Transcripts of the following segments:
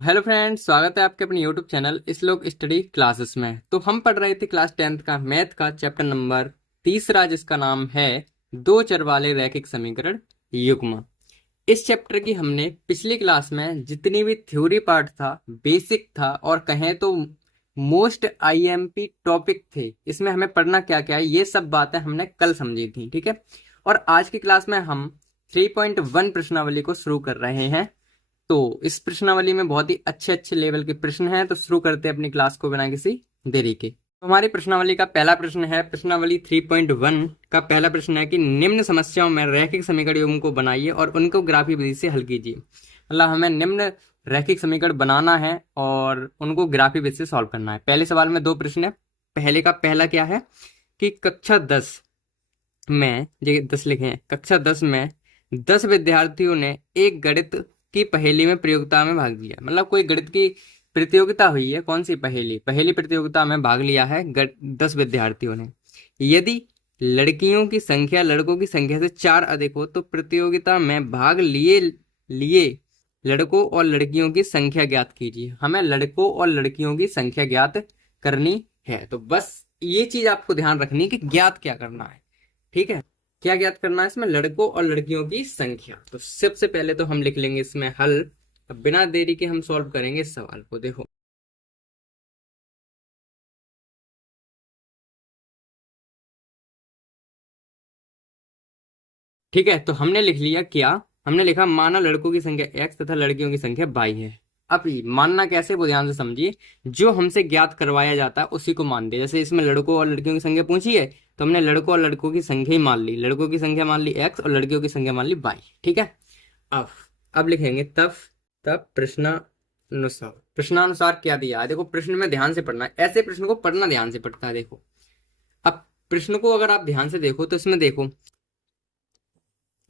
Hello friends, स्वागत है आपके अपने यूट्यूब चैनल श्लोक स्टडी क्लासेस में। तो हम पढ़ रहे थे क्लास 10th का मैथ का चैप्टर नंबर तीसरा, जिसका नाम है दो चर वाले रैखिक समीकरण युग्म। इस चैप्टर की हमने पिछली क्लास में जितनी भी थ्योरी पार्ट था, बेसिक था और कहें तो मोस्ट आईएमपी टॉपिक थे, इसमें हमें पढ़ना क्या क्या है, ये सब बातें हमने कल समझी थी। ठीक है। और आज की क्लास में हम 3.1 प्रश्नावली को शुरू कर रहे हैं। तो इस प्रश्नावली में बहुत ही अच्छे अच्छे लेवल के प्रश्न हैं। तो शुरू करते हैं अपनी क्लास को बिना किसी देरी के। तो हमारी प्रश्नावली का पहला प्रश्न है, प्रश्नावली 3.1 का पहला प्रश्न है कि निम्न समस्याओं में रैखिक समीकरणों को बनाइए और उनको ग्राफी विधि से हल कीजिए। मतलब हमें निम्न रैखिक समीकरण बनाना है और उनको ग्राफी विधि से सॉल्व करना है। पहले सवाल में दो प्रश्न है। पहले का पहला क्या है कि कक्षा 10 में, ये 10 लिखे हैं, कक्षा 10 में 10 विद्यार्थियों ने एक गणित की पहेली में प्रतियोगिता में भाग लिया। मतलब कोई गणित की प्रतियोगिता हुई है। कौन सी पहेली? पहेली प्रतियोगिता में भाग लिया है 10 विद्यार्थियों ने। यदि लड़कियों की संख्या लड़कों की संख्या से 4 अधिक हो तो प्रतियोगिता में भाग लिए लिए लड़कों और लड़कियों की संख्या ज्ञात कीजिए। हमें लड़कों और लड़कियों की संख्या ज्ञात करनी है। तो बस ये चीज आपको ध्यान रखनी है कि ज्ञात क्या करना है। ठीक है। क्या ज्ञात करना है इसमें? लड़कों और लड़कियों की संख्या। तो सबसे पहले तो हम लिख लेंगे इसमें हल। अब बिना देरी के हम सॉल्व करेंगे इस सवाल को। देखो, ठीक है। तो हमने लिख लिया क्या? हमने लिखा माना लड़कों की संख्या x तथा लड़कियों की संख्या y है। अब मानना कैसे, वो ध्यान से समझिए। जो हमसे ज्ञात करवाया जाता है उसी को मान दिया। जैसे इसमें लड़कों और लड़कियों की संख्या पूछी है तो हमने लड़कों और लड़कों की संख्या ही मान ली। लड़कों की संख्या मान ली x और लड़कियों की संख्या मान ली y। ठीक है। अब अब लिखेंगे तब तब प्रश्नानुसार। प्रश्नानुसार क्या दिया है? देखो, प्रश्न में ध्यान से पढ़ना है। ऐसे प्रश्न को पढ़ना ध्यान से पड़ता है। देखो, अब प्रश्न को अगर आप ध्यान से देखो तो इसमें देखो,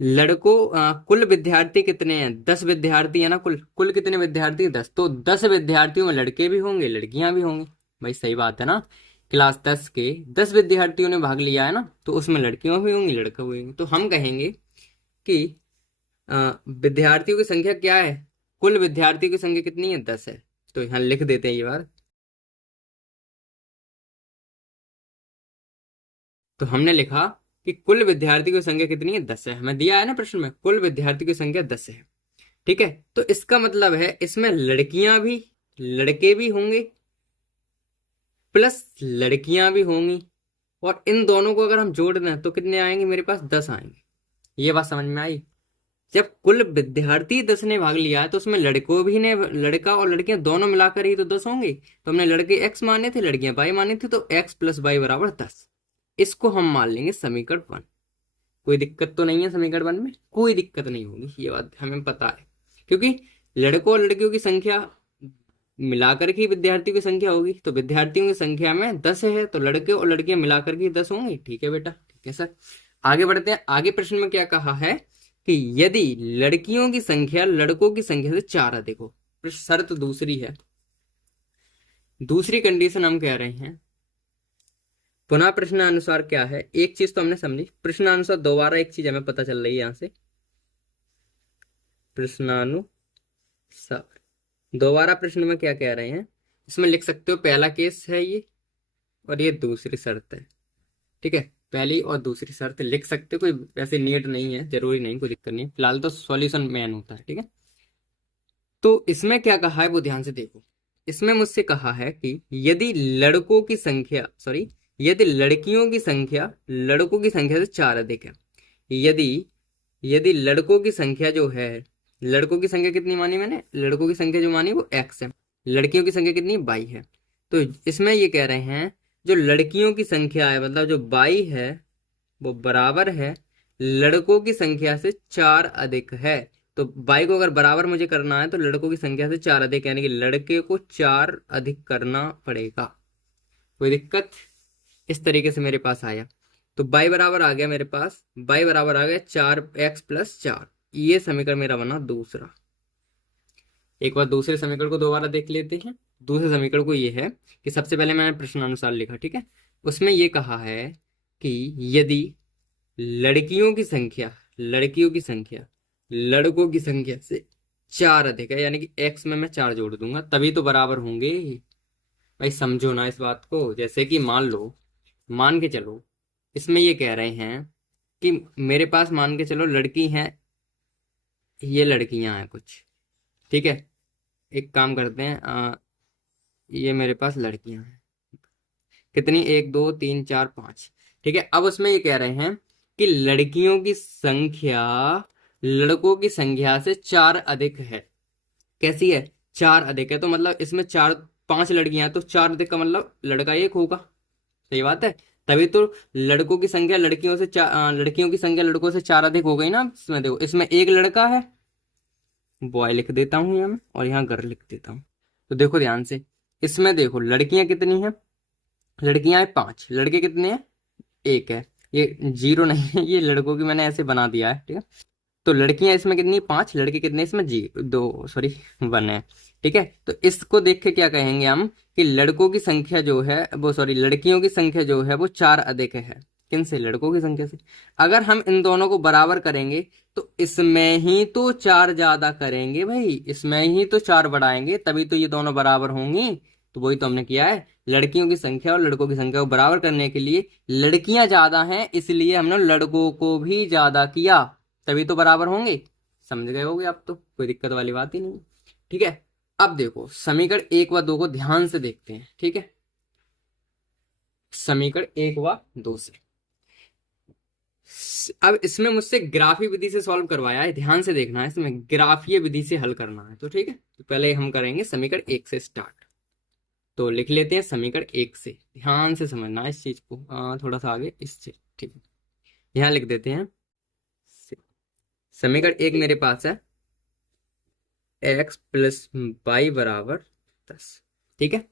लड़कों कुल विद्यार्थी कितने हैं? 10 विद्यार्थी है ना। कुल कुल कितने विद्यार्थी? 10। तो 10 विद्यार्थियों में लड़के भी होंगे लड़कियां भी होंगी। भाई सही बात है ना। क्लास 10 के 10 विद्यार्थियों ने भाग लिया है ना, तो उसमें लड़कियां भी होंगी लड़के भी होंगे। तो हम कहेंगे कि विद्यार्थियों की संख्या क्या है? कुल विद्यार्थियों की संख्या कितनी है? 10 है। तो यहाँ लिख देते हैं ये बात। तो हमने लिखा कि कुल विद्यार्थी की संख्या कितनी है? 10 है। हमें दिया है ना प्रश्न में, कुल विद्यार्थी की संख्या 10 है। ठीक है। तो इसका मतलब है इसमें लड़कियां भी लड़के भी होंगे प्लस लड़कियां भी होंगी। और इन दोनों को अगर हम जोड़ दें तो कितने आएंगे? मेरे पास 10 आएंगे। ये बात समझ में आई? जब कुल विद्यार्थी 10 ने भाग लिया है तो उसमें लड़कों भी ने, लड़का और लड़कियां दोनों मिलाकर ही तो 10 होंगे। तो हमने लड़के x माने थे, लड़कियां y मानी थी, तो x प्लस वाई बराबर 10। इसको हम मान लेंगे समीकरण 1। कोई दिक्कत तो नहीं है समीकरण 1 में? कोई दिक्कत नहीं होगी, ये बात हमें पता है। क्योंकि लड़कों और लड़कियों की संख्या मिलाकर की विद्यार्थियों की संख्या होगी। तो विद्यार्थियों की संख्या में 10 है तो लड़के और लड़कियां मिलाकर के 10 होंगे। ठीक है बेटा, ठीक है सर। आगे बढ़ते हैं। आगे प्रश्न में क्या कहा है कि यदि लड़कियों की संख्या लड़कों की संख्या से 4 अधिक हो। शर्त दूसरी है, दूसरी कंडीशन हम कह रहे हैं। पुनः प्रश्नानुसार क्या है? एक चीज तो हमने समझी, प्रश्नानुसार दोबारा एक चीज हमें पता चल रही है यहां से। प्रश्नानुसार दोबारा प्रश्न में क्या कह रहे हैं? इसमें लिख सकते हो पहला केस है ये और ये दूसरी शर्त है। ठीक है। पहली और दूसरी शर्त लिख सकते हो, कोई वैसे नीड नहीं है, जरूरी नहीं, कोई दिक्कत नहीं है। फिलहाल तो सॉल्यूशन मेन होता है। ठीक है। तो इसमें क्या कहा है वो ध्यान से देखो। इसमें मुझसे कहा है कि यदि लड़कों की संख्या, सॉरी, यदि लड़कियों की संख्या लड़कों की संख्या से 4 अधिक है। यदि यदि लड़कों की संख्या जो है, लड़कों की संख्या कितनी मानी मैंने? लड़कों की संख्या जो मानी वो x है। लड़कियों की संख्या कितनी? y है। तो इसमें ये कह रहे हैं जो लड़कियों की संख्या है, मतलब जो y है, वो बराबर है लड़कों की संख्या से 4 अधिक है। तो y को अगर बराबर मुझे करना है तो लड़कों की संख्या से 4 अधिक, यानी कि लड़के को 4 अधिक करना पड़ेगा। कोई दिक्कत? इस तरीके से मेरे पास आया। तो y बराबर आ गया मेरे पास, y बराबर आ गया 4x+4। ये समीकरण मेरा बना दूसरा। एक बार दूसरे समीकरण को दोबारा देख लेते हैं। दूसरे समीकरण को ये है कि सबसे पहले मैंने प्रश्नानुसार लिखा। ठीक है। उसमें ये कहा है कि यदि लड़कियों की संख्या लड़कों की संख्या से चार अधिक है, यानी कि एक्स में मैं चार जोड़ दूंगा तभी तो बराबर होंगे। भाई समझो ना इस बात को। जैसे कि मान लो, मान के चलो, इसमें ये कह रहे हैं कि मेरे पास मान के चलो लड़की हैं, ये लड़कियां हैं कुछ, ठीक है। एक काम करते हैं, ये मेरे पास लड़कियां हैं कितनी, एक दो तीन चार पांच, ठीक है। अब उसमें ये कह रहे हैं कि लड़कियों की संख्या लड़कों की संख्या से चार अधिक है। कैसी है? चार अधिक है, तो मतलब इसमें चार, पांच लड़कियां हैं तो चार अधिक का मतलब लड़का एक होगा। सही बात है। तभी तो लड़कों की संख्या लड़कियों से लड़कियों की संख्या लड़कों से चार अधिक हो गई ना। इसमें देखो, इसमें एक लड़का है, बॉय लिख देता हूं यहाँ मैं, और यहाँ गर्ल लिख देता हूँ। तो देखो ध्यान से, इसमें देखो लड़कियां कितनी हैं, लड़कियां हैं पांच, लड़के कितने हैं, एक है। ये जीरो नहीं है, ये लड़कों की मैंने ऐसे बना दिया है, ठीक है। तो लड़कियां इसमें कितनी, पांच, लड़के कितने इसमें, जी दो, सॉरी वन है, ठीक है। तो इसको देख के क्या कहेंगे हम कि लड़कों की संख्या जो है वो, सॉरी लड़कियों की संख्या जो है वो चार अधिक है। किनसे? लड़कों की संख्या से। अगर हम इन दोनों को बराबर करेंगे तो इसमें ही तो चार ज्यादा करेंगे भाई, इसमें ही तो चार बढ़ाएंगे तभी तो ये दोनों बराबर होंगी। तो वही तो हमने किया है, लड़कियों की संख्या और लड़कों की संख्या को बराबर करने के लिए लड़कियां ज्यादा हैं इसलिए हमने लड़कों को भी ज्यादा किया, तभी तो बराबर होंगे। समझ गए होगे आप, तो कोई दिक्कत वाली बात ही नहीं, ठीक है। अब देखो समीकरण एक व दो को ध्यान से देखते हैं, ठीक है। समीकरण एक व दो से, अब इसमें मुझसे ग्राफीय विधि से सॉल्व करवाया है, ध्यान से देखना है, इसमें ग्राफीय विधि से हल करना है, तो ठीक है। तो पहले हम करेंगे समीकरण एक से स्टार्ट। तो लिख लेते हैं समीकरण एक से, ध्यान से समझना है इस चीज को, थोड़ा सा आगे इससे, ठीक है। यहाँ लिख देते हैं समीकरण एक मेरे पास है एक्स प्लस वाई बराबर 10, ठीक है।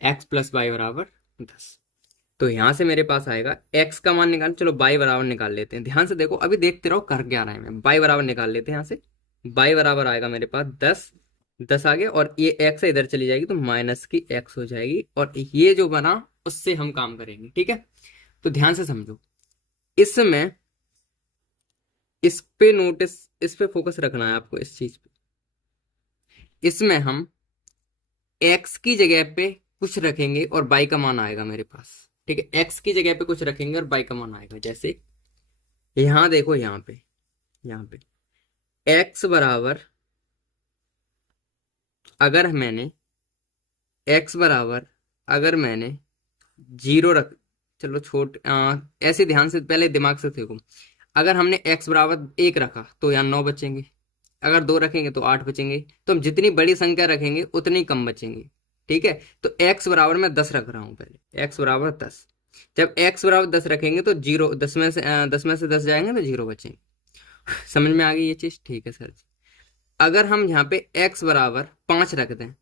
एक्स प्लस वाई बराबर 10। तो यहां से मेरे पास आएगा एक्स का मान निकाल, चलो वाई बराबर निकाल लेते हैं। ध्यान से देखो, अभी देखते रहो कर क्या रहा है। मैं वाई बराबर निकाल लेते हैं यहाँ से। वाई बराबर आएगा मेरे पास 10, 10 आ गया, और ये एक्स इधर चली जाएगी तो माइनस की एक्स हो जाएगी, और ये जो बना उससे हम काम करेंगे, ठीक है। तो ध्यान से समझो, इसमें इस पे नोटिस, इस पे फोकस रखना है आपको, इस चीज पे। इसमें हम एक्स की जगह पे कुछ रखेंगे और बाई का मान आएगा मेरे पास, ठीक है। एक्स की जगह पे कुछ रखेंगे और बाई का मान आएगा। जैसे यहां देखो, यहाँ पे एक्स बराबर, अगर मैंने एक्स बराबर, अगर मैंने जीरो रख, चलो ऐसे ध्यान से पहले दिमाग से देखो। अगर हमने एक्स बराबर एक रखा तो यहाँ 9 बचेंगे, अगर दो रखेंगे तो 8 बचेंगे। तो हम जितनी बड़ी संख्या रखेंगे उतनी कम बचेंगे, ठीक है। तो एक्स बराबर मैं 10 रख रहा हूं, पहले एक्स बराबर 10। जब एक्स बराबर 10 रखेंगे तो जीरो, 10 में से 10 जाएंगे तो जीरो बचेंगे। समझ में आ गई ये चीज, ठीक है सर। अगर हम यहाँ पे एक्स बराबर 5 रख दें,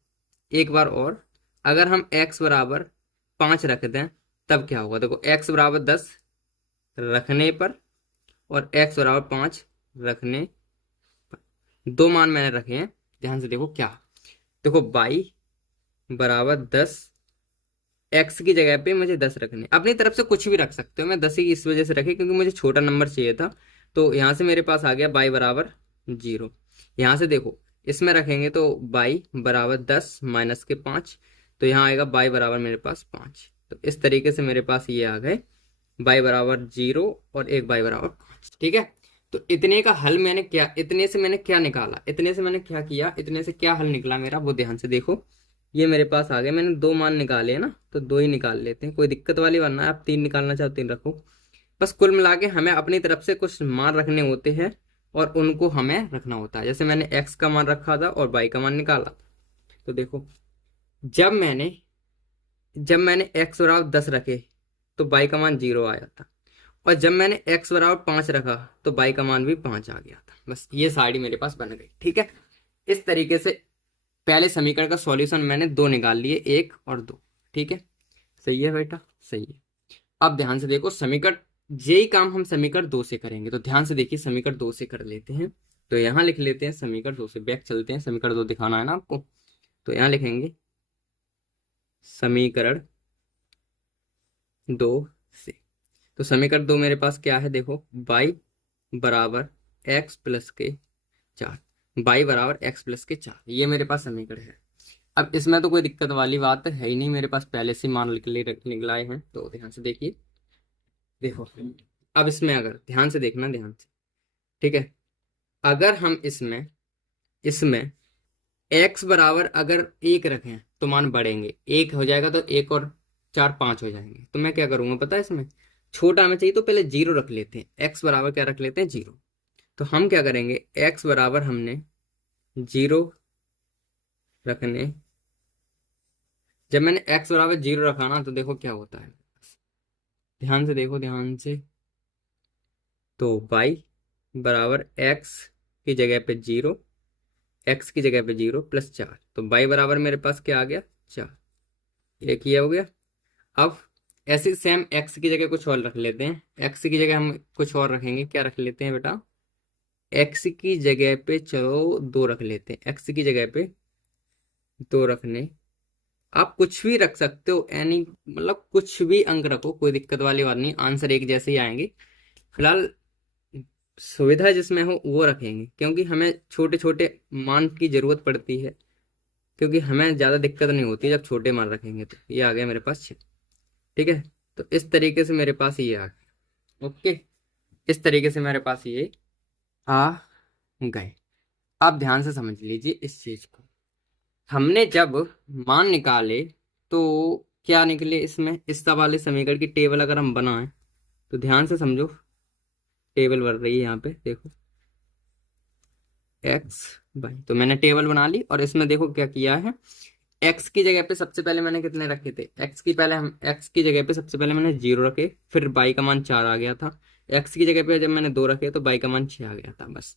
एक बार और, अगर हम एक्स बराबर 5 रख दें तब क्या होगा? देखो एक्स बराबर 10 रखने पर और एक्स बराबर 5 रखने, दो मान मैंने रखे हैं, ध्यान से देखो क्या। देखो बाई बराबर 10, एक्स की जगह पे मुझे 10 रखने, अपनी तरफ से कुछ भी रख सकते हो, मैं 10 ही इस वजह से रखे क्योंकि मुझे छोटा नंबर चाहिए था। तो यहाँ से मेरे पास आ गया बाई बराबर 0। यहाँ से देखो इसमें रखेंगे तो बाई बराबर 10 माइनस के 5, तो यहाँ आएगा बाई बराबर मेरे पास 5। तो इस तरीके से मेरे पास ये आ गए बाई बराबर 0 और एक बाई बराबर 5, ठीक है। तो इतने का हल मैंने क्या, इतने से मैंने क्या निकाला, इतने से मैंने क्या किया, इतने से क्या हल निकला मेरा, वो ध्यान से देखो। ये मेरे पास आ गए, मैंने दो मान निकाले हैं ना, तो दो ही निकाल लेते हैं, कोई दिक्कत वाली वरना आप तीन निकालना चाहो तीन रखो। बस कुल मिला के हमें अपनी तरफ से कुछ मान रखने होते हैं और उनको हमें रखना होता है। जैसे मैंने एक्स का मान रखा था और वाई का मान निकाला, तो देखो जब मैंने एक्स बराबर 10 रखे तो वाई का मान 0 आया था, और जब मैंने एक्स बराबर 5 रखा तो वाई का मान भी 5 आ गया था। बस ये साइड मेरे पास बन गई, ठीक है। इस तरीके से पहले समीकरण का सॉल्यूशन मैंने दो निकाल लिए, एक और दो, ठीक है। सही है बेटा, सही है। अब ध्यान से देखो समीकरण, यही काम हम समीकरण दो से करेंगे, तो ध्यान से देखिए समीकरण दो से कर लेते हैं। तो यहाँ लिख लेते हैं समीकरण दो से, बैक चलते हैं, समीकरण दो दिखाना है ना आपको। तो यहाँ लिखेंगे समीकरण दो से। तो समीकरण दो मेरे पास क्या है, देखो y बराबर एक्स प्लस के 4। बाई बराबर एक्स प्लस के 4, ये मेरे पास समीकरण है। अब इसमें तो कोई दिक्कत वाली बात है ही नहीं, मेरे पास पहले से मान निकलाए हैं। तो ध्यान से देखिए, देखो अब इसमें अगर ध्यान से देखना, ध्यान से, ठीक है। अगर हम इसमें इसमें x बराबर अगर 1 रखें तो मान बढ़ेंगे, 1 हो जाएगा तो 1 और 4 5 हो जाएंगे। तो मैं क्या करूंगा पता है, इसमें छोटा हमें चाहिए तो पहले 0 रख लेते हैं, x बराबर क्या रख लेते हैं, 0। तो हम क्या करेंगे, x बराबर हमने 0 रखने, जब मैंने x बराबर 0 रखा ना तो देखो क्या होता है, ध्यान से देखो, ध्यान से। तो y बराबर x की जगह पे 0, x की जगह पे 0 प्लस 4, तो y बराबर मेरे पास क्या आ गया, 4। एक ये हो गया। अब ऐसे सेम x की जगह कुछ और रख लेते हैं, x की जगह हम कुछ और रखेंगे, क्या रख लेते हैं बेटा, x की जगह पे चलो 2 रख लेते हैं, x की जगह पे 2 रखने, आप कुछ भी रख सकते हो, एनी मतलब कुछ भी अंक रखो, कोई दिक्कत वाली बात नहीं, आंसर एक जैसे ही आएंगे। फिलहाल सुविधा जिसमें हो वो रखेंगे, क्योंकि हमें छोटे छोटे मान की जरूरत पड़ती है, क्योंकि हमें ज़्यादा दिक्कत नहीं होती जब छोटे मान रखेंगे। तो ये आ गया मेरे पास 6, ठीक है। तो इस तरीके से मेरे पास ये आ गया, ओके, इस तरीके से मेरे पास ये आ गए। आप ध्यान से समझ लीजिए इस चीज को, हमने जब मान निकाले तो क्या निकले, इसमें इस वाले समीकरण की टेबल अगर हम बनाएं तो ध्यान से समझो, टेबल बन रही है यहाँ पे देखो, एक्स बाई, तो मैंने टेबल बना ली और इसमें देखो क्या किया है, एक्स की जगह पे सबसे पहले मैंने कितने रखे थे, एक्स की जगह पे सबसे पहले मैंने 0 रखे, फिर बाई का मान 4 आ गया था, एक्स की जगह पे जब मैंने 2 रखे तो बाई का मान 6 आ गया था, बस।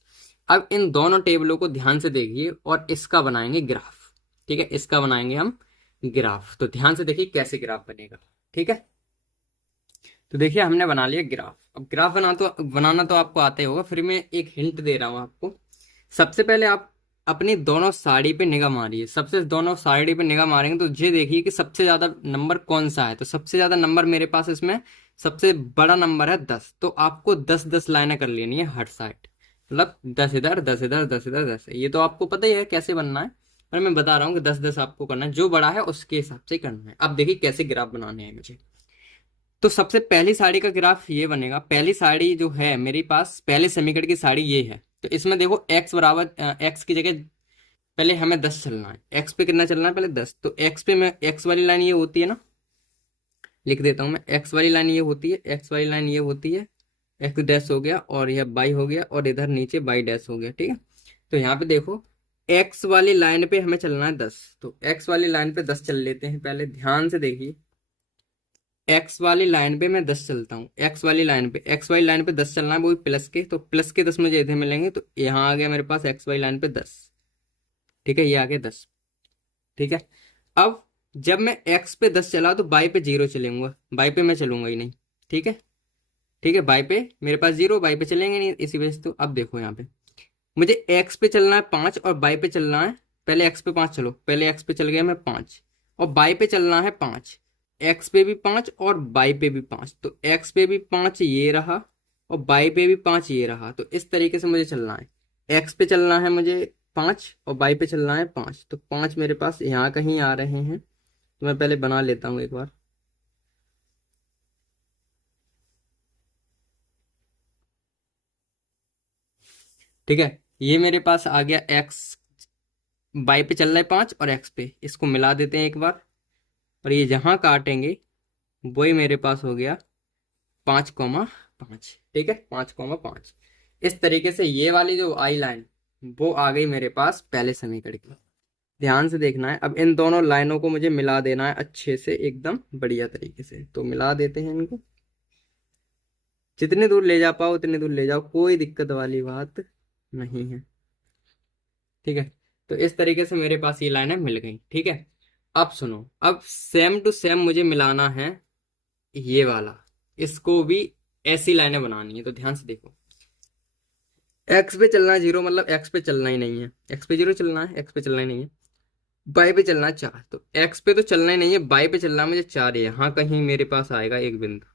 अब इन दोनों टेबलों को ध्यान से देखिए और इसका बनाएंगे ग्राफ, ठीक है, इसका बनाएंगे हम ग्राफ। तो ध्यान से देखिए कैसे ग्राफ बनेगा, ठीक है। तो देखिए हमने बना लिया ग्राफ। अब ग्राफ बनाना तो आपको आता ही होगा, फिर मैं एक हिंट दे रहा हूँ आपको। सबसे पहले आप अपनी दोनों साड़ी पे निगाह मारिए, सबसे दोनों साड़ी पे निगाह मारेंगे तो ये देखिए कि सबसे ज्यादा नंबर कौन सा है। तो सबसे ज्यादा नंबर मेरे पास इसमें सबसे बड़ा नंबर है 10, तो आपको 10-10 लाइनें कर लेनी है हर साइड, मतलब 10 इधर 10 इधर 10 इधर 10। ये तो आपको पता ही है कैसे बनना है, पर मैं बता रहा हूँ कि 10-10 आपको करना है, जो बड़ा है उसके हिसाब से करना है। अब देखिए कैसे ग्राफ बनाने हैं मुझे। तो सबसे पहली साड़ी का ग्राफ ये बनेगा, पहली साड़ी जो है मेरे पास, पहले समीकरण की साड़ी ये है। तो इसमें देखो x बराबर x की जगह पहले हमें 10 चलना है, x पे कितना चलना है पहले 10, तो x पे मैं x वाली लाइन ये होती है ना, लिख देता हूँ मैं, x वाली लाइन ये होती है, x वाली लाइन ये होती है, x डैश हो गया और यह बाई हो गया और इधर नीचे बाई डैश हो गया, ठीक है। तो यहाँ पे देखो x वाली लाइन पे हमें चलना है 10, तो x वाली लाइन पे 10 चल लेते हैं, पहले ध्यान से देखिए, एक्स वाली लाइन पे मैं 10 चलता हूँ, एक्स वाली लाइन पे 10 चलना है, वो भी प्लस के, तो प्लस के 10 मुझे इधर मिलेंगे, तो यहाँ आ गया मेरे पास एक्स वाली लाइन पे 10, ठीक है, ये आ गया 10, ठीक है। अब जब मैं एक्स पे 10 चला तो बाई पे 0 चलूंगा, बाई पे मैं चलूंगा ही नहीं, ठीक है, ठीक है, बाई पे मेरे पास 0, बाई पे चलेंगे नहीं इसी वजह से। तो अब देखो यहाँ पे मुझे एक्स पे चलना है 5 और बाई पे चलना है, पहले एक्स पे 5 चलो, पहले एक्स पे चल गया मैं 5 और बाई पे चलना है 5, एक्स पे भी 5 और बाई पे भी 5, तो एक्स पे भी 5 ये रहा और बाई पे भी 5 ये रहा। तो इस तरीके से मुझे चलना है, एक्स पे चलना है मुझे 5 और बाई पे चलना है 5, तो 5 मेरे पास यहाँ कहीं आ रहे हैं, तो मैं पहले बना लेता हूँ एक बार। ठीक है, ये मेरे पास आ गया एक्स, बाई पे चल रहा है 5 और एक्स पे, इसको मिला देते हैं एक बार, और ये जहां काटेंगे वही मेरे पास हो गया 5,5, ठीक है, 5,5। इस तरीके से ये वाली जो आई लाइन वो आ गई मेरे पास पहले समीकरण की। ध्यान से देखना है, अब इन दोनों लाइनों को मुझे मिला देना है अच्छे से, एकदम बढ़िया तरीके से। तो मिला देते हैं इनको, जितने दूर ले जा पाओ उतने दूर ले जाओ, कोई दिक्कत वाली बात नहीं है, ठीक है। तो इस तरीके से मेरे पास ये लाइनें मिल गई, ठीक है। अब सुनो, अब सेम टू सेम मुझे मिलाना है ये वाला, इसको भी ऐसी लाइनें बनानी है। तो ध्यान से देखो, एक्स पे चलना है 0, मतलब एक्स पे चलना ही नहीं है, एक्स पे 0 चलना है, एक्स पे चलना ही नहीं है, बाई पे चलना है 4, तो एक्स पे तो चलना ही नहीं है, बाई पे चलना है मुझे 4, यहाँ कहीं मेरे पास आएगा एक बिंदु।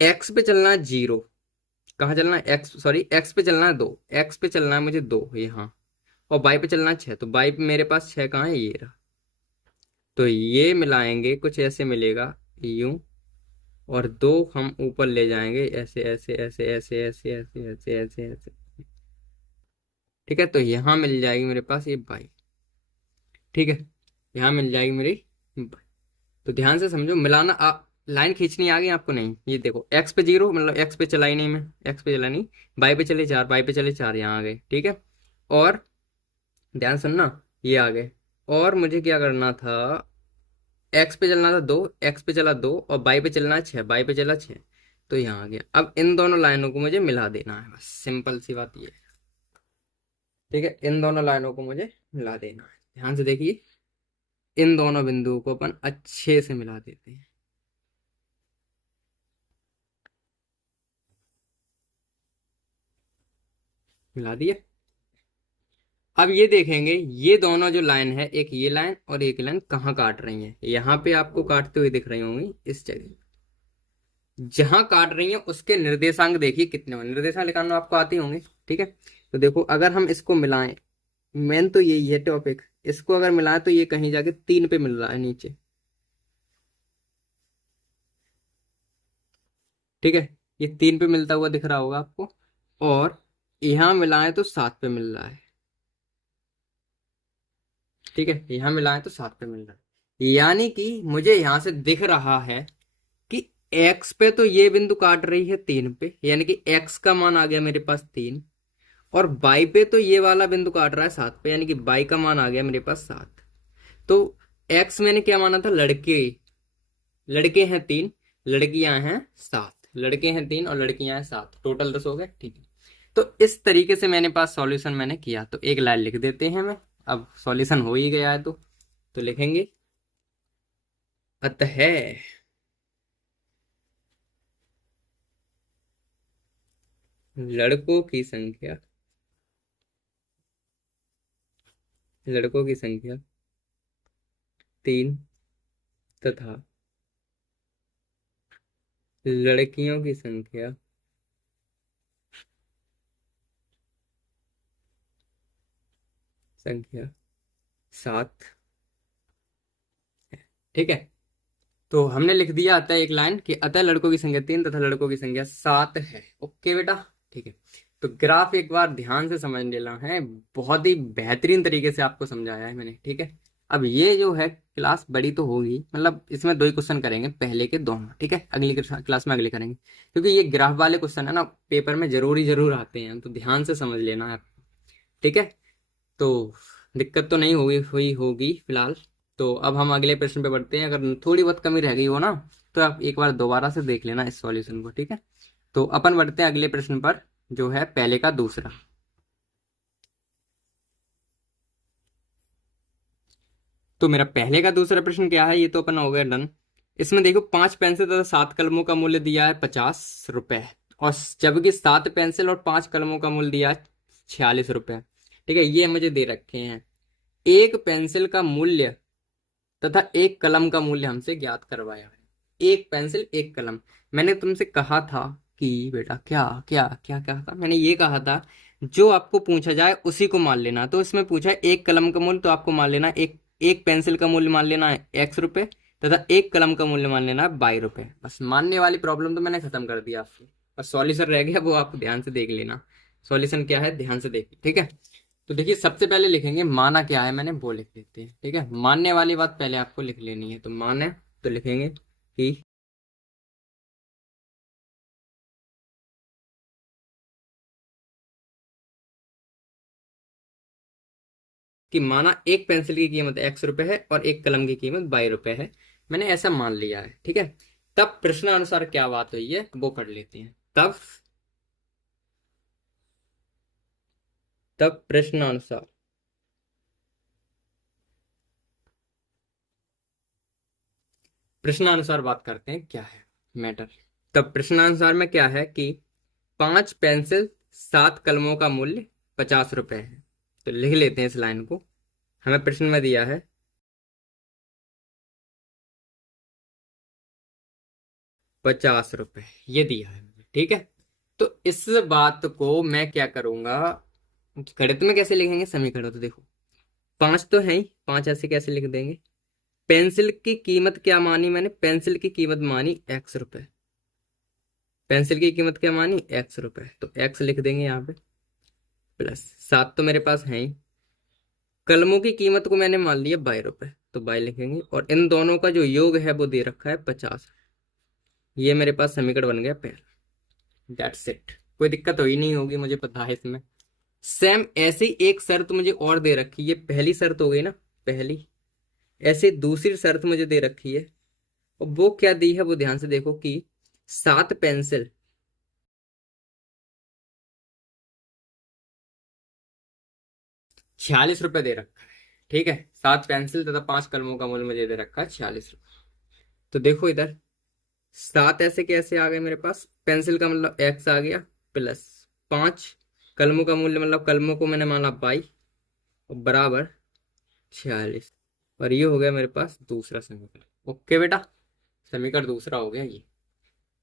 एक्स पे चलना है 0, कहाँ चलना है, एक्स सॉरी एक्स पे चलना है 2, एक्स पे चलना है मुझे 2 यहाँ, और बाई पे चलना है 6, तो बाई पे मेरे पास 6 कहाँ है, ये रहा। तो ये मिलाएंगे कुछ ऐसे मिलेगा, यूं, और 2 हम ऊपर ले जाएंगे ऐसे ऐसे ऐसे ऐसे ऐसे ऐसे ऐसे ऐसे ऐसे। ठीक है, तो यहाँ मिल जाएगी मेरे पास ये बाई। ठीक है, यहाँ मिल जाएगी मेरी बाई। तो ध्यान से समझो, मिलाना लाइन खींचनी आ गई आपको, नहीं ये देखो एक्स पे 0, मतलब एक्स पे चलाई नहीं, मैं एक्स पे चला नहीं, बाई पे चले 4, बाई पे चले 4, यहाँ आ गए। ठीक है, और ध्यान सुनना, ये आ गए, और मुझे क्या करना था, एक्स पे चलना था 2, एक्स पे चला 2, और बाई पे चलना है 6, बाई पे चला 6, तो यहाँ आ गया। अब इन दोनों लाइनों को मुझे मिला देना है, बस सिंपल सी बात ये है। ठीक है, इन दोनों लाइनों को मुझे मिला देना है, ध्यान से देखिए, इन दोनों बिंदुओं को अपन अच्छे से मिला देते हैं। मिला दिए। अब ये देखेंगे, ये दोनों जो लाइन है, एक ये लाइन और एक लाइन कहाँ काट रही है, यहाँ पे आपको काटते हुए दिख रही होंगी इस जगह, जहां काट रही है उसके निर्देशांक देखिए कितने होंगे, निर्देशांक निकालना आपको आती होंगे। ठीक है, तो देखो अगर हम इसको मिलाएं, मेन तो यही है टॉपिक, इसको अगर मिलाएं तो ये कहीं जाके 3 पे मिल रहा है नीचे। ठीक है, ये 3 पे मिलता हुआ दिख रहा होगा आपको, और यहाँ मिलाएं तो 7 पे मिल रहा है। ठीक है, यहाँ मिलाएं तो 7 पे मिल रहा है, यानी कि मुझे यहाँ से दिख रहा है कि एक्स पे तो ये बिंदु काट रही है 3 पे, यानी कि एक्स का मान आ गया मेरे पास 3, और बाई पे तो ये वाला बिंदु काट रहा है 7 पे, यानी कि बाई का मान आ गया मेरे पास 7। तो एक्स मैंने क्या माना था, लड़के, लड़के हैं 3, लड़कियां हैं 7, लड़के हैं 3 और लड़कियां हैं 7, टोटल 10 हो गए। ठीक है, तो इस तरीके से मैंने पास सॉल्यूशन मैंने किया, तो एक लाइन लिख देते हैं मैं, अब सॉल्यूशन हो ही गया है तो लिखेंगे, अतः लड़कों की संख्या, लड़कों की संख्या 3 तथा लड़कियों की संख्या संख्या 7। ठीक है, तो हमने लिख दिया अतः एक लाइन कि अतः लड़कों की संख्या 3 तथा लड़कों की संख्या 7 है। ओके बेटा, ठीक है, तो ग्राफ एक बार ध्यान से समझ लेना है, बहुत ही बेहतरीन तरीके से आपको समझाया है मैंने। ठीक है, अब ये जो है क्लास बड़ी तो होगी, मतलब इसमें 2 ही क्वेश्चन करेंगे, पहले के दोनों। ठीक है, अगली क्लास में अगले करेंगे, क्योंकि ये ग्राफ वाले क्वेश्चन है ना, पेपर में जरूर आते हैं, तो ध्यान से समझ लेना है। ठीक है, तो दिक्कत तो नहीं हुई हुई होगी फिलहाल। तो अब हम अगले प्रश्न पे बढ़ते हैं, अगर थोड़ी बहुत कमी रह गई हो ना, तो आप एक बार दोबारा से देख लेना इस सॉल्यूशन को। ठीक है, तो अपन बढ़ते हैं अगले प्रश्न पर, जो है पहले का दूसरा। तो मेरा पहले का दूसरा प्रश्न क्या है, ये तो अपन हो गया डन। इसमें देखो 5 पेंसिल तथा 7 कलमों का मूल्य दिया है 50 रुपए, और जबकि 7 पेंसिल और 5 कलमों का मूल्य दिया है 46 रुपए। ठीक है, ये मुझे दे रखे हैं, एक पेंसिल का मूल्य तथा एक कलम का मूल्य हमसे ज्ञात करवाया है। एक पेंसिल एक कलम, मैंने तुमसे कहा था कि बेटा, क्या क्या क्या कहा था, मैंने ये कहा था जो आपको पूछा जाए उसी को मान लेना। तो इसमें पूछा है एक कलम का मूल्य, तो आपको मान लेना एक, एक पेंसिल का मूल्य मान लेना है x रुपए, तथा एक कलम का मूल्य मान लेना है 22 रुपए। बस मानने वाली प्रॉब्लम तो मैंने खत्म कर दिया आपकी, बस सॉल्यूशन रह गया, वो आप ध्यान से देख लेना। सॉल्यूशन क्या है ध्यान से देखिए। ठीक है, तो देखिए सबसे पहले लिखेंगे माना क्या है, मैंने वो लिख लेते हैं। ठीक है, मानने वाली बात पहले आपको लिख लेनी है, तो माने तो लिखेंगे कि माना एक पेंसिल की कीमत x रुपए है और एक कलम की कीमत 22 रुपए है, मैंने ऐसा मान लिया है। ठीक है, तब प्रश्नानुसार क्या बात हुई है वो पढ़ लेते हैं। तब प्रश्नानुसार, प्रश्नानुसार बात करते हैं क्या है मैटर। तब प्रश्नानुसार में क्या है कि 5 पेंसिल 7 कलमों का मूल्य 50 रुपए है। तो लिख लेते हैं इस लाइन को, हमें प्रश्न में दिया है 50 रुपए, ये दिया है। ठीक है, तो इस बात को मैं क्या करूंगा, गणित में कैसे लिखेंगे समीकरण, तो देखो 5 तो है ही, 5 ऐसे कैसे लिख देंगे। पेंसिल की कीमत क्या मानी मैंने, पेंसिल की कीमत मानी x रुपए, पेंसिल की कीमत क्या मानी x रुपए, तो x लिख देंगे यहाँ पे, प्लस 7 तो मेरे पास है ही। कलमों की कीमत को मैंने मान लिया 22 रुपए, तो 22 लिखेंगे, और इन दोनों का जो योग है वो दे रखा है 50। ये मेरे पास समीकरण बन गया पहला। दैट्स इट, कोई दिक्कत हो ही नहीं होगी, मुझे पता है इसमें। सेम ऐसी एक शर्त मुझे और दे रखी है, ये पहली शर्त हो गई ना, पहली। ऐसे दूसरी शर्त मुझे दे रखी है, और वो क्या दी है वो ध्यान से देखो कि 7 पेंसिल 46 रुपए दे रखा है। ठीक है, 7 पेंसिल तथा 5 कलमों का मूल्य मुझे दे रखा है 46 रुपए। तो देखो इधर 7 ऐसे कैसे आ गए मेरे पास, पेंसिल का मतलब x आ गया, प्लस 5 कलमों का मूल्य मतलब कलमों को मैंने माना 22, और बराबर 46। और ये हो गया मेरे पास दूसरा समीकरण। ओके बेटा, समीकरण दूसरा हो गया ये।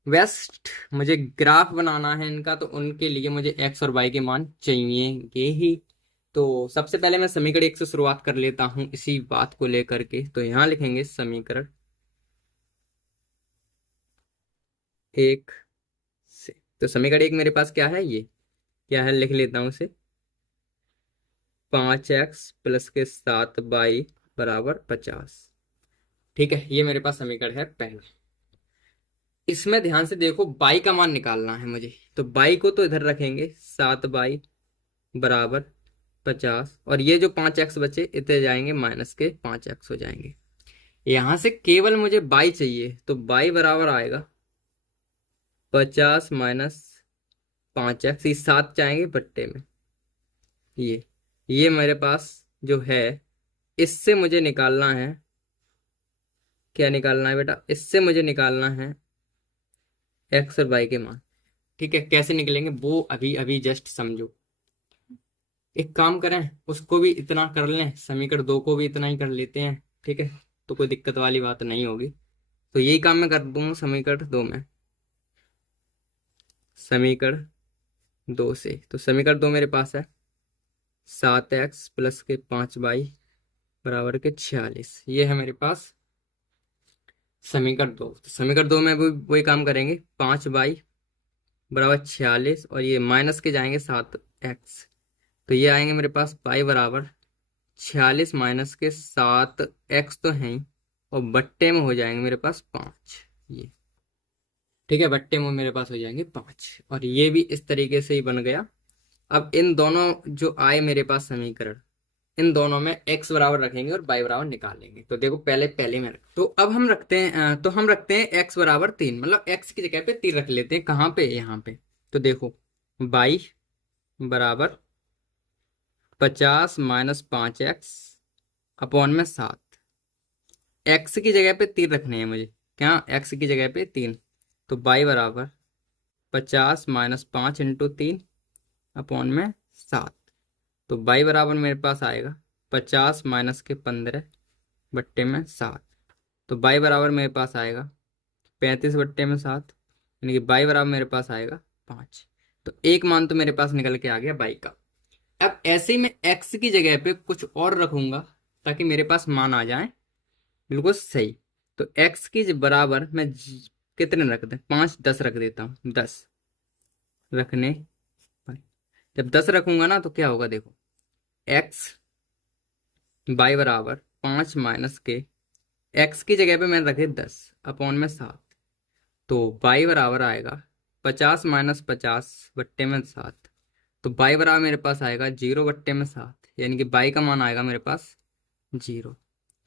वेस्ट मुझे ग्राफ बनाना है इनका, तो उनके लिए मुझे x और y के मान चाहिए ही। तो सबसे पहले मैं समीकरण 1 से शुरुआत कर लेता हूं इसी बात को लेकर के। तो यहां लिखेंगे समीकरण 1 से। तो समीकरण 1 मेरे पास क्या है, ये क्या है लिख लेता हूं इसे, 5x प्लस के 7y बराबर 50। ठीक है, ये मेरे पास समीकरण है पहला। इसमें ध्यान से देखो बाई का मान निकालना है मुझे, तो बाई को तो इधर रखेंगे, 7y बराबर 50, और ये जो 5x बचे इतने जाएंगे माइनस के 5x हो जाएंगे। यहां से केवल मुझे बाई चाहिए, तो बाई बराबर आएगा 50 माइनस 5x, ये 7 जाएंगे बट्टे में। ये मेरे पास जो है, इससे मुझे निकालना है, क्या निकालना है बेटा, इससे मुझे निकालना है x और y के मान। ठीक है, कैसे निकलेंगे वो अभी अभी जस्ट समझो। एक काम करें, उसको भी इतना कर लें, समीकरण 2 को भी इतना ही कर लेते हैं, ठीक है, तो कोई दिक्कत वाली बात नहीं होगी। तो यही काम मैं कर दूंगा समीकरण 2 में, समीकरण 2 से। तो समीकरण 2 मेरे पास है 7x प्लस के 5y बराबर के 46, ये है मेरे पास समीकरण 2। तो समीकरण 2 में भी वही काम करेंगे, 5y बराबर 46, और ये माइनस के जाएंगे 7x, तो ये आएंगे मेरे पास y बराबर 46 माइनस के 7x तो हैं ही, और बट्टे में हो जाएंगे मेरे पास 5, ये ठीक है, बट्टे में मेरे पास हो जाएंगे 5, और ये भी इस तरीके से ही बन गया। अब इन दोनों जो आए मेरे पास समीकरण, इन दोनों में x बराबर रखेंगे और y बराबर निकालेंगे। तो देखो पहले पहले में तो अब हम रखते हैं हम रखते हैं x बराबर 3, मतलब x की जगह पे 3 रख लेते हैं, कहाँ पे, यहाँ पे। तो देखो y बराबर 50 माइनस 5x अपॉन में 7, x की जगह पे 3 रखने हैं मुझे, क्या, x की जगह पे 3। तो y बराबर 50 माइनस 5 × 3 अपॉन में 7, तो y बराबर मेरे पास आएगा 50 माइनस के 15 बट्टे में 7, तो y बराबर मेरे पास आएगा 35 बट्टे में 7, यानी कि y बराबर मेरे पास आएगा 5। तो एक मान तो मेरे पास निकल के आ गया y का। अब ऐसे ही मैं x की जगह पे कुछ और रखूंगा ताकि मेरे पास मान आ जाए बिल्कुल सही। तो x की बराबर मैं कितने रख दें, 5 10 रख देता हूँ, 10 रखने पर। जब 10 रखूंगा ना तो क्या होगा, देखो x y बराबर 5 माइनस के, x की जगह पे मैंने रखे 10 अपॉन में 7, तो y बराबर आएगा 50 माइनस 50 बट्टे में 7, तो y बराबर मेरे पास आएगा 0 बट्टे में 7, यानी कि y का मान आएगा मेरे पास 0,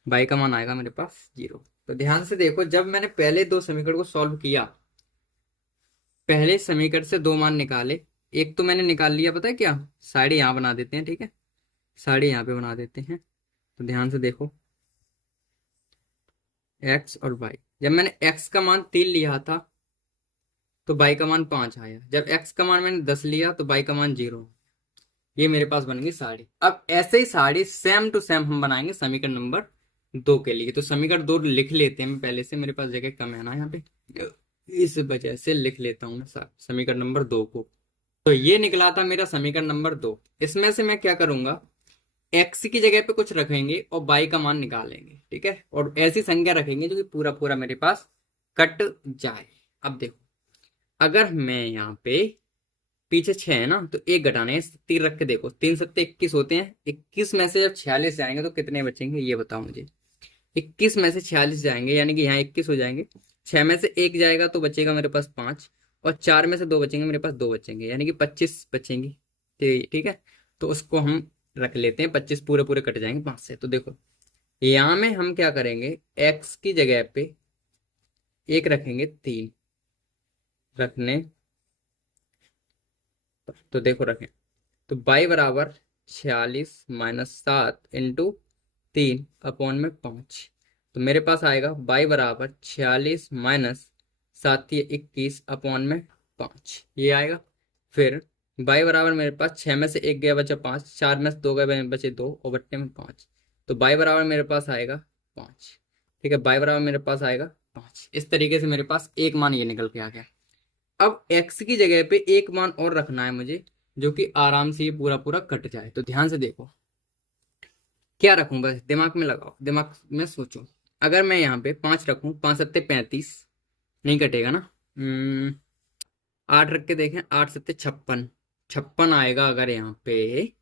y का मान आएगा मेरे पास 0। तो ध्यान से देखो, जब मैंने पहले दो समीकरण को सॉल्व किया, पहले समीकरण से दो मान निकाले, एक तो मैंने निकाल लिया, पता है क्या, साइड यहाँ बना देते हैं, ठीक है, साइड यहाँ पे बना देते हैं। तो ध्यान से देखो x और y, जब मैंने x का मान 3 लिया था तो y का मान 5 आया, जब x का मान मैंने 10 लिया तो y का मान 0, ये मेरे पास बन गई साड़ी। अब ऐसे ही साड़ी सेम टू सेम हम बनाएंगे समीकरण नंबर 2 के लिए। तो समीकरण 2 लिख लेते हैं, पहले से मेरे पास जगह कम है ना यहाँ पे, इस वजह से लिख लेता हूँ मैं समीकरण नंबर 2 को। तो ये निकला था मेरा समीकरण नंबर 2। इसमें से मैं क्या करूंगा, एक्स की जगह पे कुछ रखेंगे और बाई का मान निकालेंगे, ठीक है, और ऐसी संख्या रखेंगे जो कि पूरा पूरा मेरे पास कट जाए। अब देखो, अगर मैं यहाँ पे पीछे 6 है ना, तो एक घटाना है, 3 रख के देखो, 3 7 21 होते हैं। 21 में से जब 46 जाएंगे तो कितने बचेंगे ये बताओ मुझे। 21 में से 46 जाएंगे यानी कि यहाँ 21 हो जाएंगे। 6 में से एक जाएगा तो बचेगा मेरे पास 5, और 4 में से 2 बचेंगे, मेरे पास 2 बचेंगे, यानी कि 25 बचेंगी। ठीक है, तो उसको हम रख लेते हैं, 25 पूरे पूरे कट जाएंगे 5 से। तो देखो, यहाँ में हम क्या करेंगे, एक्स की जगह पे एक रखेंगे, 3 रखने पर। तो देखो रखें, तो बाई बराबर 46 - 7 × 3 अपॉन में 5। तो मेरे पास आएगा बाई बराबर 46 - 7 × 21 अपॉन में 5, ये आएगा। फिर बाई बराबर मेरे पास 6 में से एक गया बचा 5, 4 में से 2 गए बचे 2, और बट्टे में 5। तो बाई बराबर मेरे पास आएगा 5। ठीक है, बाई बराबर मेरे पास आएगा 5। इस तरीके से मेरे पास एक मान ये निकल के आ गया। अब एक्स की जगह पे एक मान और रखना है मुझे, जो कि आराम से ये पूरा पूरा कट जाए। तो ध्यान से देखो क्या रखूं, बस दिमाग में लगाओ, दिमाग में सोचो। अगर मैं यहाँ पे 5 रखूं, 5 × 7 = 35, नहीं कटेगा ना। 8 रख के देखें, 8 × 7 = 56, 56 आएगा अगर यहाँ पे।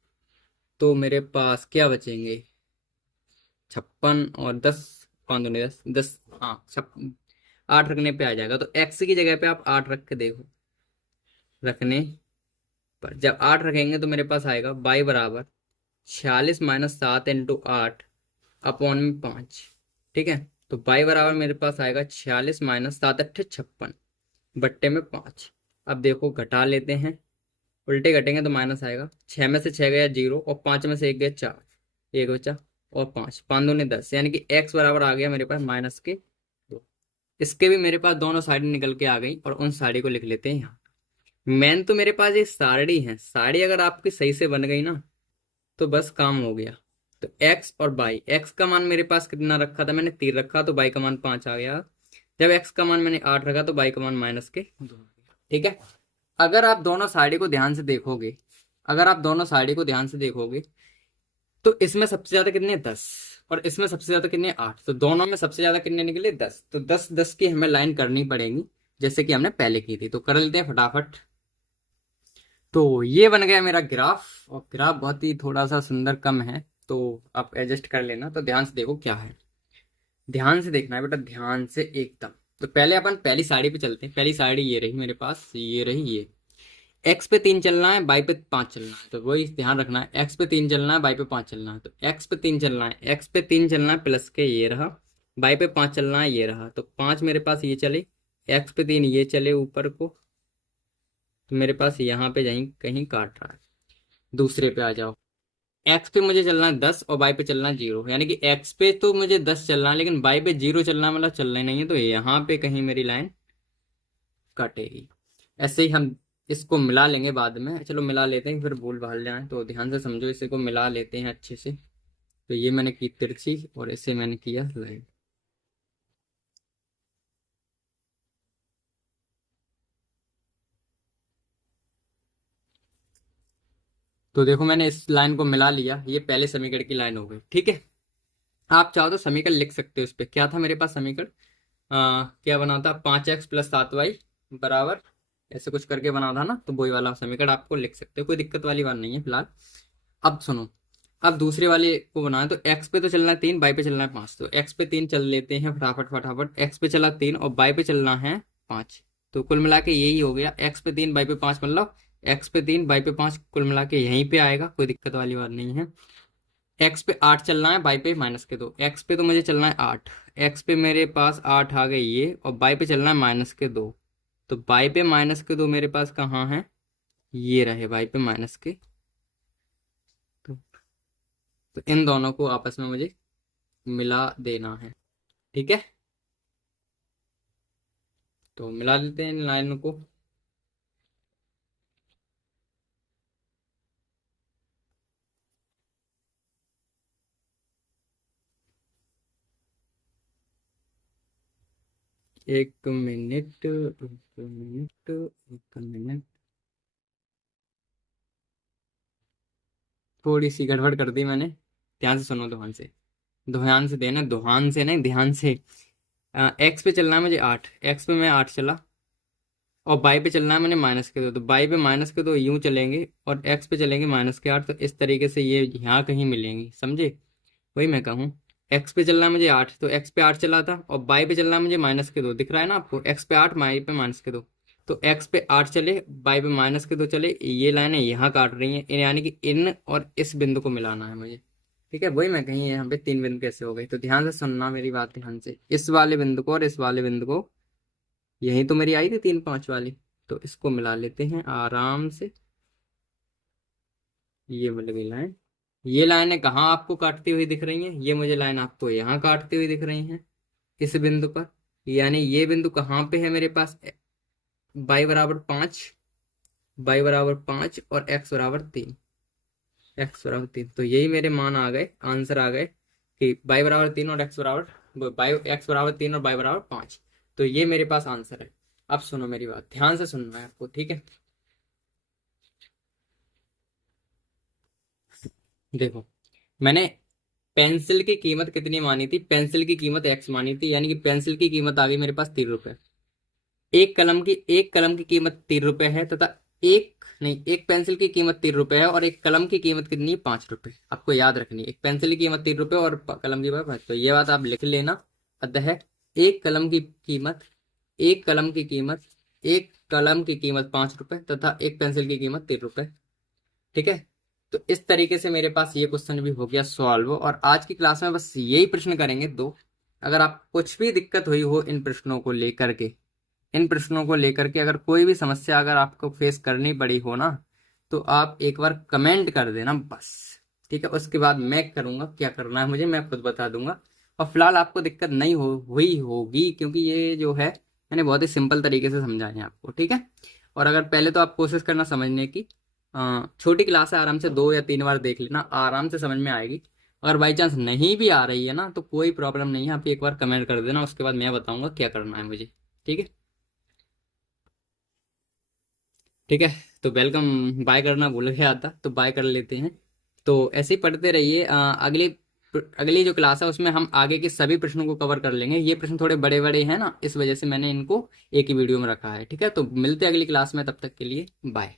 तो मेरे पास क्या बचेंगे, 56 और 10, 5 दूनी 10, 10, हाँ 8 रखने पे आ जाएगा। तो एक्स की जगह पे आप 8 रख के देखो, रखने पर जब 8 रखेंगे तो मेरे पास आएगा बाई बराबर 46 - 7 × 8 अपॉन में 5। ठीक है, तो बाई बराबर मेरे पास आएगा 46 - 7 × 8 = 56 बट्टे में 5। अब देखो घटा लेते हैं, उल्टे घटेंगे तो माइनस आएगा। 6 में से 6 गया 0, और 5 में से 1 गया 4, एक बचा, और 5, 5 दूनी 10, यानी कि एक्स बराबर आ गया मेरे पास -2। इसके भी मेरे पास दोनों साइड निकल के आ गई, और उन साड़ी को लिख लेते हैं यहाँ। मेन तो मेरे पास ये साड़ी है, साड़ी अगर आपकी सही से बन गई ना तो बस काम हो गया। तो एक्स और बाई, एक्स का मान मेरे पास कितना रखा था मैंने, 3 रखा, तो बाई का मान 5 आ गया। जब एक्स का मान मैंने 8 रखा तो बाई का मान -2 आ गया। ठीक है, अगर आप दोनों साइड को ध्यान से देखोगे, अगर आप दोनों साइड को ध्यान से देखोगे, तो इसमें सबसे ज्यादा कितने, 10, और इसमें सबसे ज्यादा कितने, 8। तो दोनों में सबसे ज्यादा कितने निकले, 10। तो 10 10 की हमें लाइन करनी पड़ेगी, जैसे कि हमने पहले की थी। तो कर लेते हैं फटाफट। तो ये बन गया मेरा ग्राफ, और ग्राफ बहुत ही थोड़ा सा सुंदर कम है, तो आप एडजस्ट कर लेना। तो ध्यान से देखो क्या है, ध्यान से देखना है बेटा, ध्यान से एकदम। तो पहले अपन पहली साड़ी पे चलते हैं। पहली साड़ी ये रही मेरे पास, ये रही ये। एक्स पे 3 चलना है, बाई पे 5 चलना है, तो वही ध्यान रखना है। एक्स पे 3 चलना है, बाई पे 5 चलना है। तो एक्स पे 3 चलना है, एक्स पे 3 चलना है प्लस के ये रहा, बाई पे 5 चलना है ये रहा। तो 5 मेरे पास ये चले, एक्स पे 3 ये चले ऊपर को, तो मेरे पास यहाँ पे कहीं कहीं काट रहा है। दूसरे पे आ जाओ, एक्स पे मुझे चलना है 10, और बाई पे चलना है 0, यानी कि एक्स पे तो मुझे 10 चलना है, लेकिन बाई पे 0 चलना मतलब चलना ही नहीं है। तो यहाँ पे कहीं मेरी लाइन कटेगी। ऐसे ही हम इसको मिला लेंगे बाद में, चलो मिला लेते हैं, फिर भूल भाल जाए। तो ध्यान से समझो, इसे को मिला लेते हैं अच्छे से। तो ये मैंने की तिरछी, और इसे मैंने किया लाइन। तो देखो मैंने इस लाइन को मिला लिया, ये पहले समीकरण की लाइन हो गई। ठीक है, आप चाहो तो समीकरण लिख सकते हो इस पे। क्या था मेरे पास समीकरण, क्या बना था, 5x + 7y बराबर ऐसे कुछ करके बना था ना, तो वही वाला समीकरण आपको लिख सकते हो, कोई दिक्कत वाली बात नहीं है फिलहाल। अब सुनो, अब दूसरे वाले को बनाए। तो एक्स पे तो चलना है 3, बाई पे चलना है 5। तो एक्स पे 3 चल लेते हैं फटाफट फटाफट। एक्स पे चला 3, और बाई पे चलना है 5। तो कुल मिला के यही हो गया, एक्स पे 3 बाई पे 5, मतलब एक्स पे 3 बाई पे 5, कुल मिला के यहीं पे आएगा, कोई दिक्कत वाली बात नहीं है। एक्स पे 8 चलना है, बाई पे -2। एक्स पे तो मुझे चलना है 8, एक्स पे मेरे पास 8 आ गए ये, और बाई पे चलना है -2। तो बाई पे -2 मेरे पास कहाँ है, ये रहे बाई पे -2। तो इन दोनों को आपस में मुझे मिला देना है। ठीक है, तो मिला लेते हैं इन लाइनों को। एक मिनट, एक मिनट, एक मिनट। थोड़ी सी गड़बड़ कर दी मैंने। ध्यान से सुनो, ध्यान से, ध्यान से देना, ध्यान से नहीं, ध्यान से। एक्स पे चलना है मुझे 8, एक्स पे मैं 8 चला, और बाई पे चलना है मैंने -2, तो बाई पे -2 यूं चलेंगे, और एक्स पे चलेंगे -8, तो इस तरीके से ये यहाँ कहीं मिलेंगी, समझे? वही मैं कहूँ, एक्स पे चलना है मुझे 8, तो एक्स पे 8 चला था, और बाई पे चलना है मुझे -2, दिख रहा है ना आपको? एक्स पे 8, बाई पे -2, तो एक्स पे 8 चले, बाई पे -2 चले, ये लाइनें यहाँ काट रही हैं, यानी कि इन और इस बिंदु को मिलाना है मुझे। ठीक है, वही मैं कहीं यहाँ पे 3 बिंदु कैसे हो गए, तो ध्यान से सुनना मेरी बात, ध्यान से, इस वाले बिंदु को और इस वाले बिंदु को, यही तो मेरी आई थी 3, 5 वाली, तो इसको मिला लेते हैं आराम से। ये मिल गई लाइन। ये लाइनें कहाँ आपको काटती हुई दिख रही हैं? ये मुझे लाइन आपको यहाँ काटती हुई दिख रही हैं, इस बिंदु पर। यानी ये बिंदु कहाँ पे है मेरे पास? y = 5, y = 5 और x = 3, x = 3, तो यही मेरे मान आ गए, आंसर आ गए कि y = 3 और x = 3 और y = 5, तो ये मेरे पास आंसर है। अब सुनो मेरी बात, ध्यान से सुनना है आपको, ठीक है? देखो, मैंने पेंसिल की कीमत कितनी मानी थी? पेंसिल की कीमत x मानी थी, यानी कि पेंसिल की कीमत आ गई मेरे पास 3 रुपए। एक कलम की कीमत 3 रुपए है, तथा एक नहीं, एक पेंसिल की कीमत 3 रुपए है, और एक कलम की कीमत कितनी है? 5 रुपए। आपको याद रखनी है, एक पेंसिल की कीमत 3 रुपए और कलम की कीमत 5, तो ये बात आप लिख लेना। अतः एक कलम की कीमत एक कलम की कीमत एक कलम की कीमत 5 रुपए, तथा एक पेंसिल की कीमत 3 रुपए। ठीक है, तो इस तरीके से मेरे पास ये क्वेश्चन भी हो गया सॉल्व, और आज की क्लास में बस यही प्रश्न करेंगे 2। अगर आप कुछ भी दिक्कत हुई हो इन प्रश्नों को लेकर के अगर कोई भी समस्या अगर आपको फेस करनी पड़ी हो ना, तो आप एक बार कमेंट कर देना बस। ठीक है, उसके बाद मैं करूंगा, क्या करना है मुझे मैं खुद बता दूंगा। और फिलहाल आपको दिक्कत नहीं हुई होगी, क्योंकि ये जो है मैंने बहुत ही सिंपल तरीके से समझाया है आपको। ठीक है, और अगर पहले तो आप कोशिश करना समझने की, छोटी क्लास है, आराम से 2 या 3 बार देख लेना, आराम से समझ में आएगी। अगर बाई चांस नहीं भी आ रही है ना, तो कोई प्रॉब्लम नहीं है, आप एक बार कमेंट कर देना, उसके बाद मैं बताऊंगा क्या करना है मुझे। ठीक है, ठीक है, तो वेलकम, बाय करना भूल गया था, तो बाय कर लेते हैं। तो ऐसे ही पढ़ते रहिए। अगली अगली जो क्लास है उसमें हम आगे के सभी प्रश्नों को कवर कर लेंगे। ये प्रश्न थोड़े बड़े बड़े हैं ना, इस वजह से मैंने इनको एक ही वीडियो में रखा है। ठीक है, तो मिलते हैं अगली क्लास में, तब तक के लिए बाय।